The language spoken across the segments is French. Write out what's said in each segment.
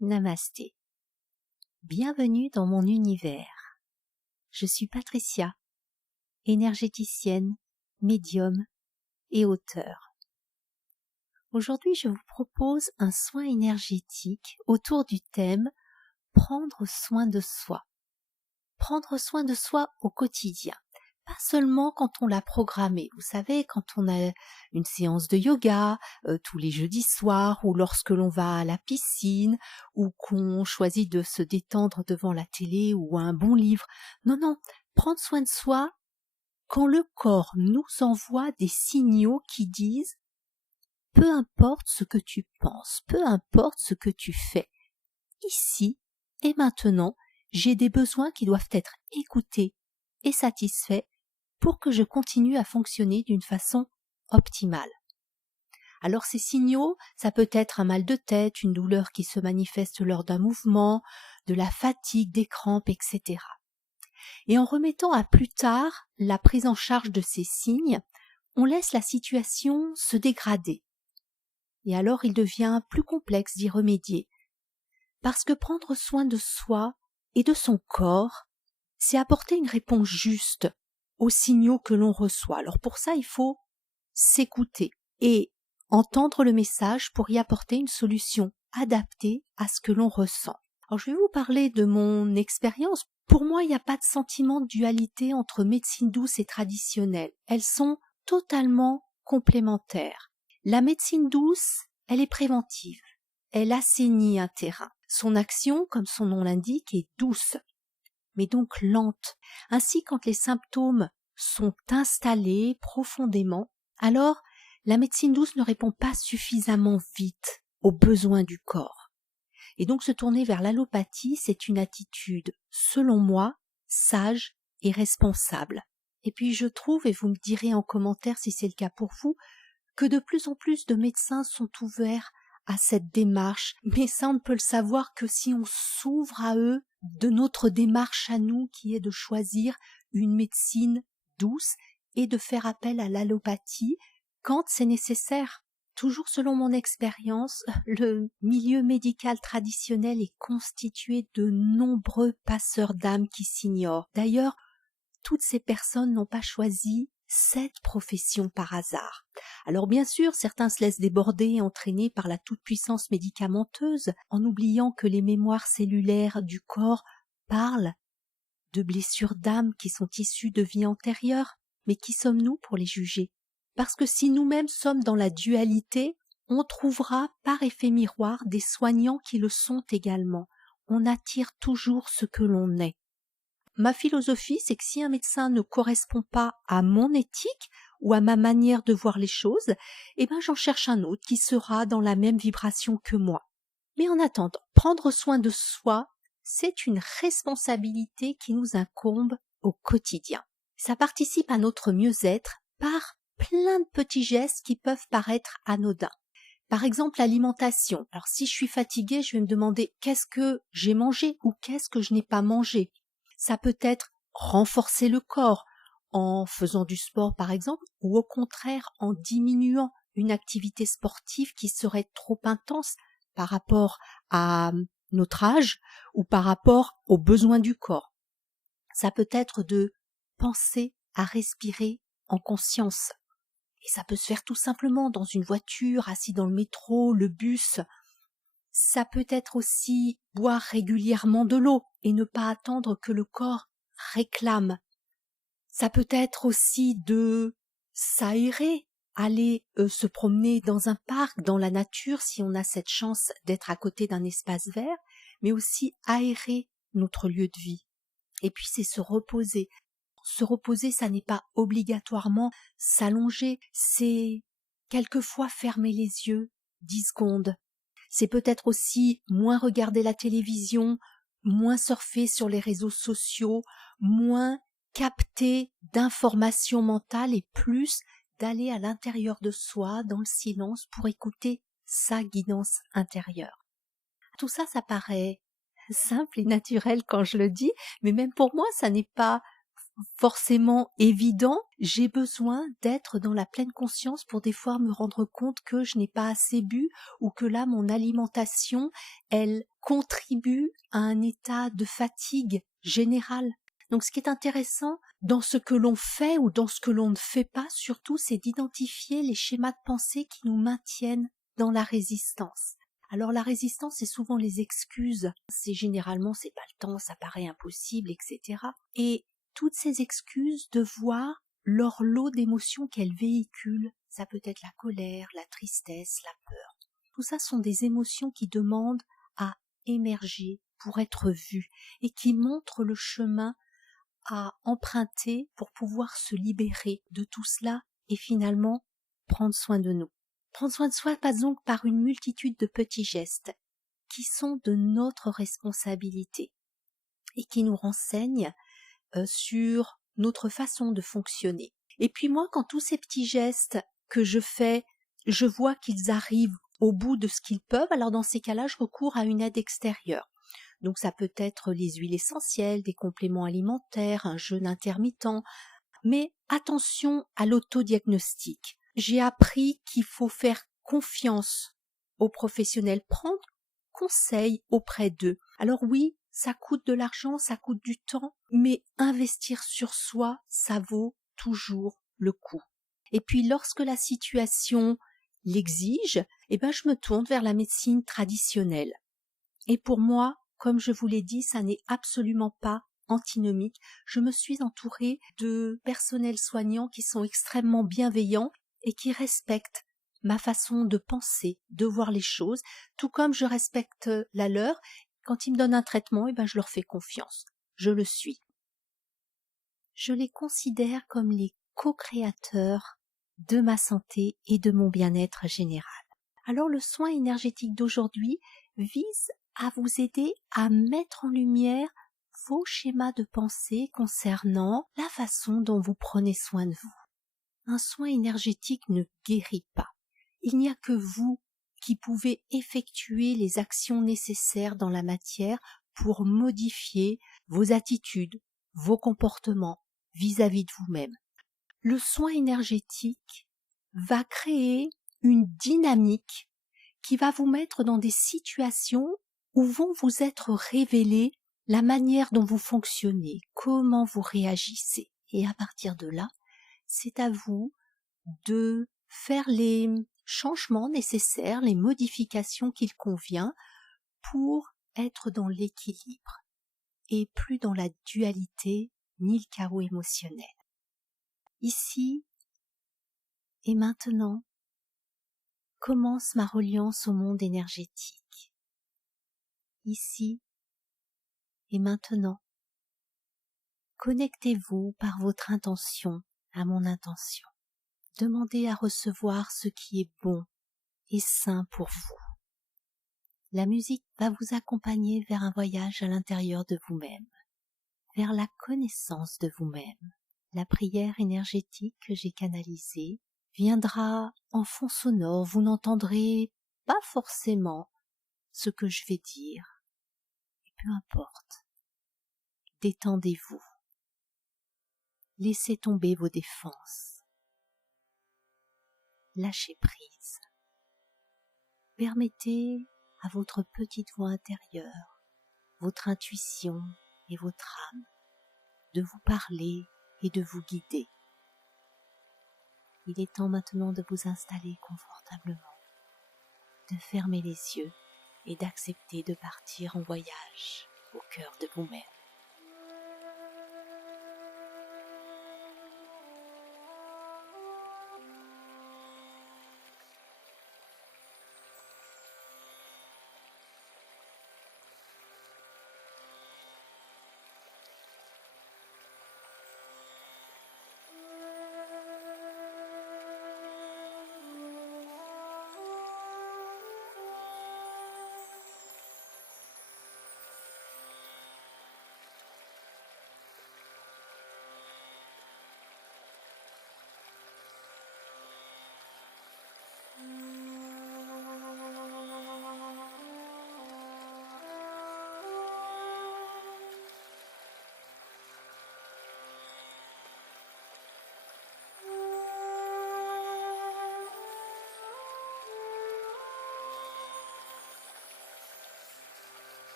Namasté. Bienvenue dans mon univers. Je suis Patricia, énergéticienne, médium et auteure. Aujourd'hui, je vous propose un soin énergétique autour du thème prendre soin de soi. Prendre soin de soi au quotidien. Pas seulement quand on l'a programmé. Vous savez, quand on a une séance de yoga tous les jeudis soirs, ou lorsque l'on va à la piscine, ou qu'on choisit de se détendre devant la télé ou un bon livre. Non, non, prendre soin de soi quand le corps nous envoie des signaux qui disent « peu importe ce que tu penses, peu importe ce que tu fais, ici et maintenant, j'ai des besoins qui doivent être écoutés et satisfaits pour que je continue à fonctionner d'une façon optimale. » Alors ces signaux, ça peut être un mal de tête, une douleur qui se manifeste lors d'un mouvement, de la fatigue, des crampes, etc. Et en remettant à plus tard la prise en charge de ces signes, on laisse la situation se dégrader. Et alors il devient plus complexe d'y remédier. Parce que prendre soin de soi et de son corps, c'est apporter une réponse juste aux signaux que l'on reçoit. Alors pour ça, il faut s'écouter et entendre le message pour y apporter une solution adaptée à ce que l'on ressent. Alors je vais vous parler de mon expérience. Pour moi, il n'y a pas de sentiment de dualité entre médecine douce et traditionnelle. Elles sont totalement complémentaires. La médecine douce, elle est préventive. Elle assainit un terrain. Son action, comme son nom l'indique, est douce, mais donc lente. Ainsi, quand les symptômes sont installés profondément, alors la médecine douce ne répond pas suffisamment vite aux besoins du corps. Et donc se tourner vers l'allopathie, c'est une attitude, selon moi, sage et responsable. Et puis je trouve, et vous me direz en commentaire si c'est le cas pour vous, que de plus en plus de médecins sont ouverts à cette démarche, mais ça on ne peut le savoir que si on s'ouvre à eux de notre démarche à nous qui est de choisir une médecine douce et de faire appel à l'allopathie quand c'est nécessaire. Toujours selon mon expérience, le milieu médical traditionnel est constitué de nombreux passeurs d'âme qui s'ignorent. D'ailleurs, toutes ces personnes n'ont pas choisi cette profession par hasard. Alors bien sûr, certains se laissent déborder et entraîner par la toute-puissance médicamenteuse, en oubliant que les mémoires cellulaires du corps parlent de blessures d'âme qui sont issues de vies antérieures. Mais qui sommes-nous pour les juger? Parce que si nous-mêmes sommes dans la dualité, on trouvera par effet miroir des soignants qui le sont également. On attire toujours ce que l'on est. Ma philosophie, c'est que si un médecin ne correspond pas à mon éthique ou à ma manière de voir les choses, j'en cherche un autre qui sera dans la même vibration que moi. Mais en attendant, prendre soin de soi, c'est une responsabilité qui nous incombe au quotidien. Ça participe à notre mieux-être par plein de petits gestes qui peuvent paraître anodins. Par exemple, l'alimentation. Alors si je suis fatiguée, je vais me demander qu'est-ce que j'ai mangé ou qu'est-ce que je n'ai pas mangé. Ça peut être renforcer le corps en faisant du sport par exemple, ou au contraire en diminuant une activité sportive qui serait trop intense par rapport à notre âge ou par rapport aux besoins du corps. Ça peut être de penser à respirer en conscience. Et ça peut se faire tout simplement dans une voiture, assis dans le métro, le bus. Ça peut être aussi boire régulièrement de l'eau et ne pas attendre que le corps réclame. Ça peut être aussi de s'aérer, aller se promener dans un parc, dans la nature, si on a cette chance d'être à côté d'un espace vert, mais aussi aérer notre lieu de vie. Et puis c'est se reposer. Se reposer, ça n'est pas obligatoirement s'allonger, c'est quelquefois fermer les yeux 10 secondes. C'est peut-être aussi moins regarder la télévision, moins surfer sur les réseaux sociaux, moins capter d'informations mentales et plus d'aller à l'intérieur de soi, dans le silence, pour écouter sa guidance intérieure. Tout ça, ça paraît simple et naturel quand je le dis, mais même pour moi, ça n'est pas forcément évident. J'ai besoin d'être dans la pleine conscience pour des fois me rendre compte que je n'ai pas assez bu ou que là mon alimentation, elle contribue à un état de fatigue générale. Donc ce qui est intéressant dans ce que l'on fait ou dans ce que l'on ne fait pas surtout, c'est d'identifier les schémas de pensée qui nous maintiennent dans la résistance. Alors la résistance, c'est souvent les excuses. C'est généralement, c'est pas le temps, ça paraît impossible, etc. Et toutes ces excuses de voir leur lot d'émotions qu'elles véhiculent, ça peut être la colère, la tristesse, la peur. Tout ça sont des émotions qui demandent à émerger pour être vues et qui montrent le chemin à emprunter pour pouvoir se libérer de tout cela et finalement prendre soin de nous. Prendre soin de soi passe donc par une multitude de petits gestes qui sont de notre responsabilité et qui nous renseignent sur notre façon de fonctionner. Et puis moi, quand tous ces petits gestes que je fais, je vois qu'ils arrivent au bout de ce qu'ils peuvent, alors dans ces cas-là, je recours à une aide extérieure. Donc ça peut être les huiles essentielles, des compléments alimentaires, un jeûne intermittent, mais attention à l'autodiagnostic. J'ai appris qu'il faut faire confiance aux professionnels, prendre conseil auprès d'eux. Alors oui, ça coûte de l'argent, ça coûte du temps, mais investir sur soi, ça vaut toujours le coup. Et puis lorsque la situation l'exige, je me tourne vers la médecine traditionnelle. Et pour moi, comme je vous l'ai dit, ça n'est absolument pas antinomique. Je me suis entourée de personnels soignants qui sont extrêmement bienveillants et qui respectent ma façon de penser, de voir les choses, tout comme je respecte la leur. Quand ils me donnent un traitement, je leur fais confiance. Je le suis. Je les considère comme les co-créateurs de ma santé et de mon bien-être général. Alors le soin énergétique d'aujourd'hui vise à vous aider à mettre en lumière vos schémas de pensée concernant la façon dont vous prenez soin de vous. Un soin énergétique ne guérit pas. Il n'y a que vous qui pouvez effectuer les actions nécessaires dans la matière pour modifier vos attitudes, vos comportements vis-à-vis de vous-même. Le soin énergétique va créer une dynamique qui va vous mettre dans des situations où vont vous être révélées la manière dont vous fonctionnez, comment vous réagissez. Et à partir de là, c'est à vous de faire les changements nécessaires, les modifications qu'il convient pour être dans l'équilibre et plus dans la dualité ni le chaos émotionnel. Ici et maintenant commence ma reliance au monde énergétique. Ici et maintenant, connectez-vous par votre intention à mon intention. Demandez à recevoir ce qui est bon et sain pour vous. La musique va vous accompagner vers un voyage à l'intérieur de vous-même, vers la connaissance de vous-même. La prière énergétique que j'ai canalisée viendra en fond sonore, vous n'entendrez pas forcément ce que je vais dire. Et peu importe, détendez-vous. Laissez tomber vos défenses. Lâchez prise. Permettez à votre petite voix intérieure, votre intuition et votre âme de vous parler et de vous guider. Il est temps maintenant de vous installer confortablement, de fermer les yeux et d'accepter de partir en voyage au cœur de vous-même.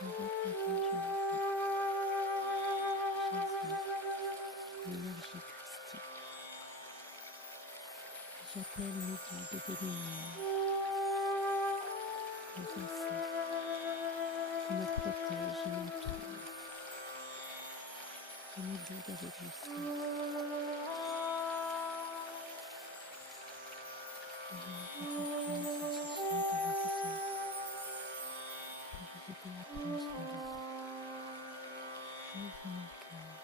J'invoque l'archange Michael. Jésus, l'énergie christique. J'appelle mes dieux de bénémoine, nos ancêtres, qui me protègent et m'entourent, et me liguent avec le ciel. Et je vous fais confiance en ce soin que je vous envoie pour vous aider à prendre soin de vous. J'ouvre mon cœur,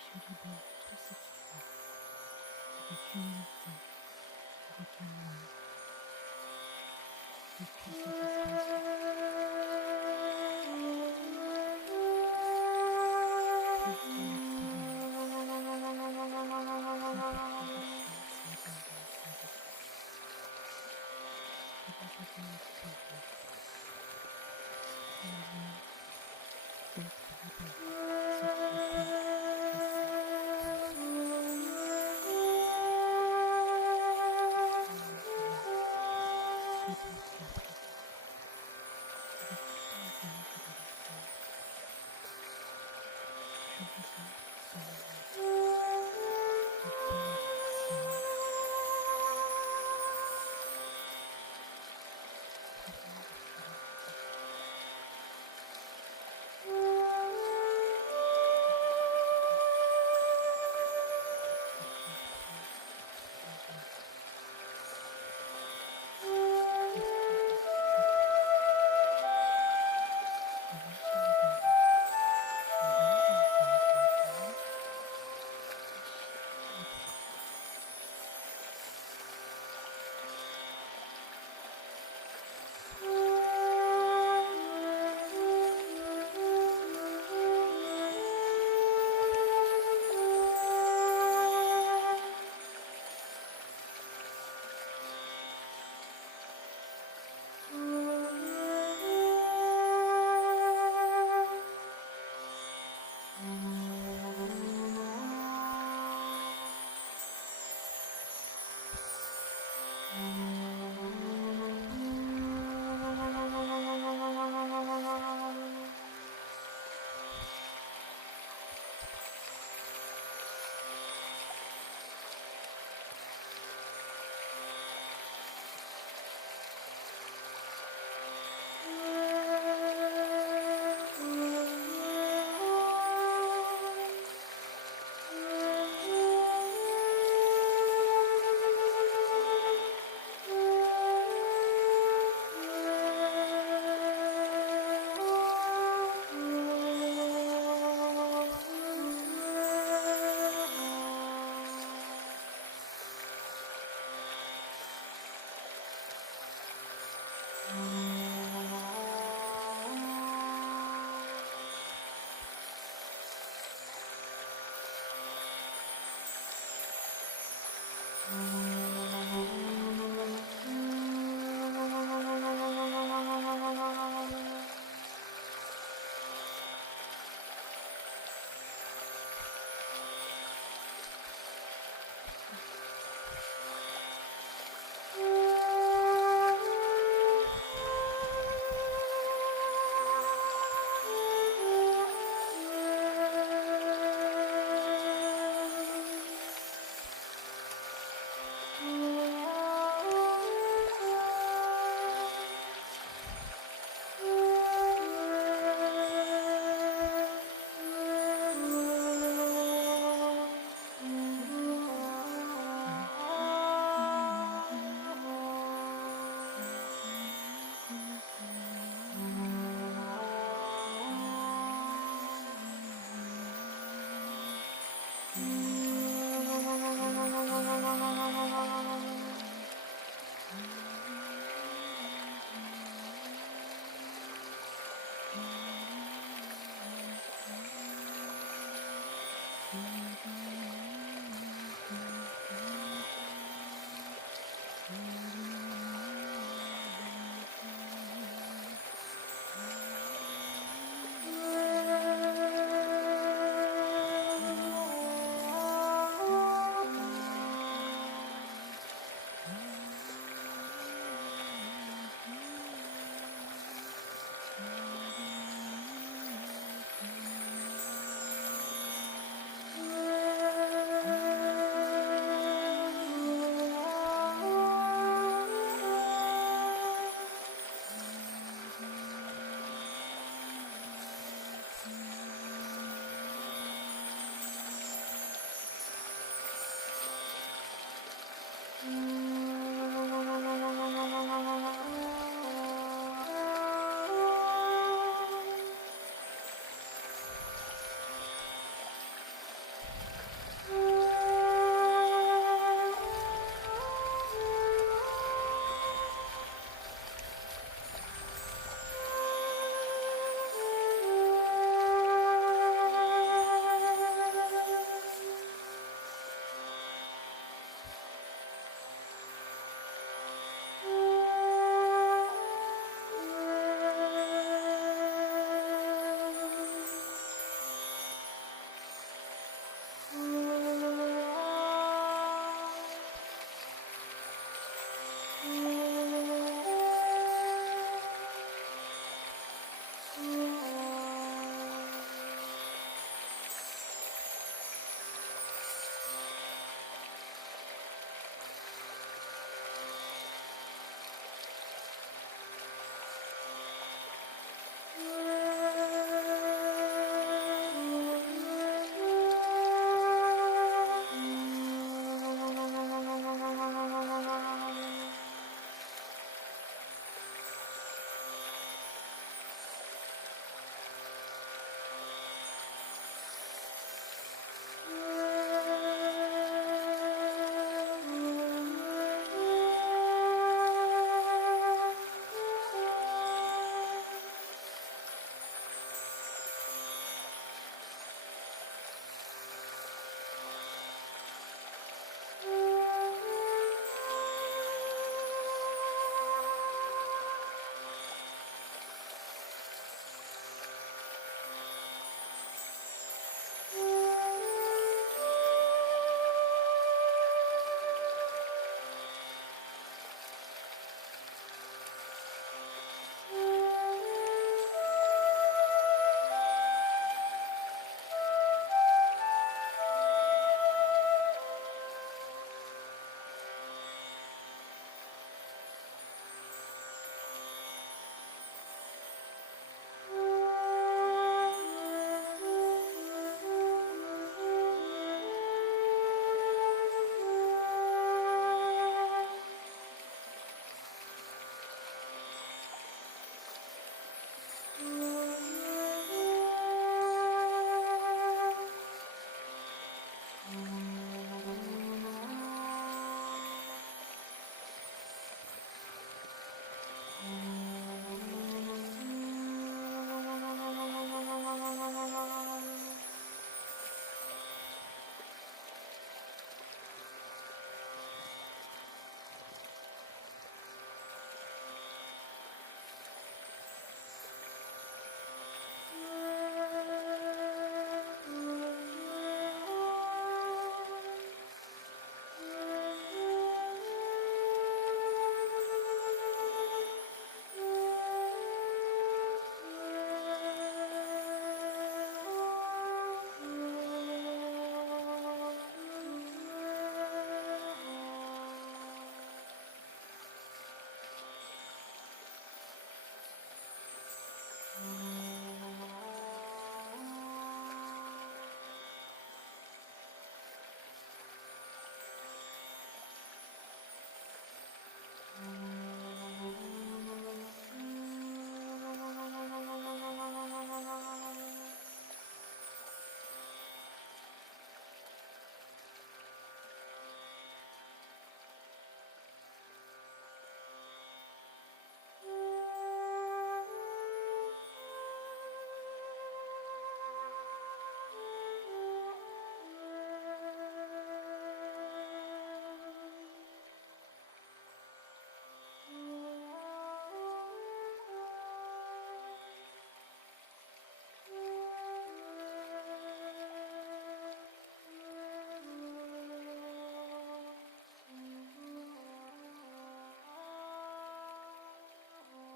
je libère tout ce qui bloque, avec humilité, avec amour, depuis cet espace de paix. Pour vous la présence, la richesse, l'abondance, la délivrance. Et d'aujourd'hui et toujours, soyez libres d'être libérés, ce qui est bon et sain pour vous. Soyez maintenant libre comme prévu, avec tous les amis que vous le faire. Je vous offre ce moment de bénédiction. Prenez votre lecture et comprenez toute la joie, l'esprit de sécurité, l'énergie libérée, l'amour d'archange Michael, sachez qu'il est pour vous.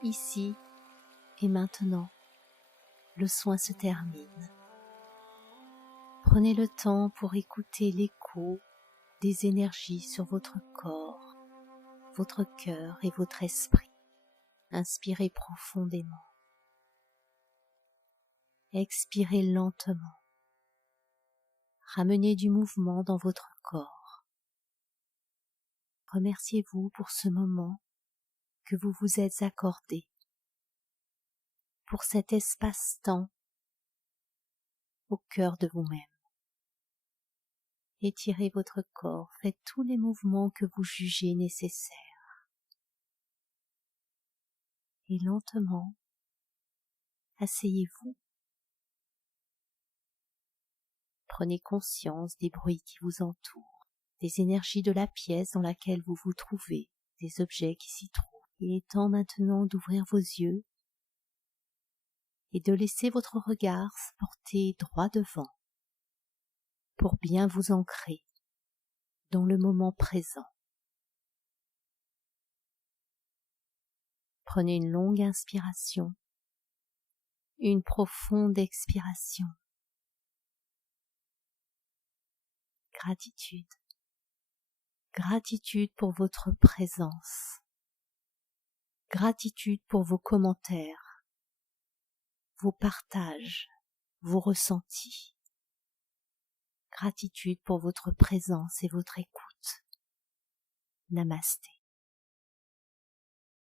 Ici et maintenant, le soin se termine. Prenez le temps pour écouter l'écho des énergies sur votre corps, votre cœur et votre esprit. Inspirez profondément. Expirez lentement. Ramenez du mouvement dans votre corps. Remerciez-vous pour ce moment que vous vous êtes accordé, pour cet espace-temps au cœur de vous-même. Étirez votre corps, faites tous les mouvements que vous jugez nécessaires. Et lentement, asseyez-vous. Prenez conscience des bruits qui vous entourent, des énergies de la pièce dans laquelle vous vous trouvez, des objets qui s'y trouvent. Il est temps maintenant d'ouvrir vos yeux et de laisser votre regard se porter droit devant pour bien vous ancrer dans le moment présent. Prenez une longue inspiration, une profonde expiration. Gratitude. Gratitude pour votre présence. Gratitude pour vos commentaires, vos partages, vos ressentis. Gratitude pour votre présence et votre écoute. Namasté.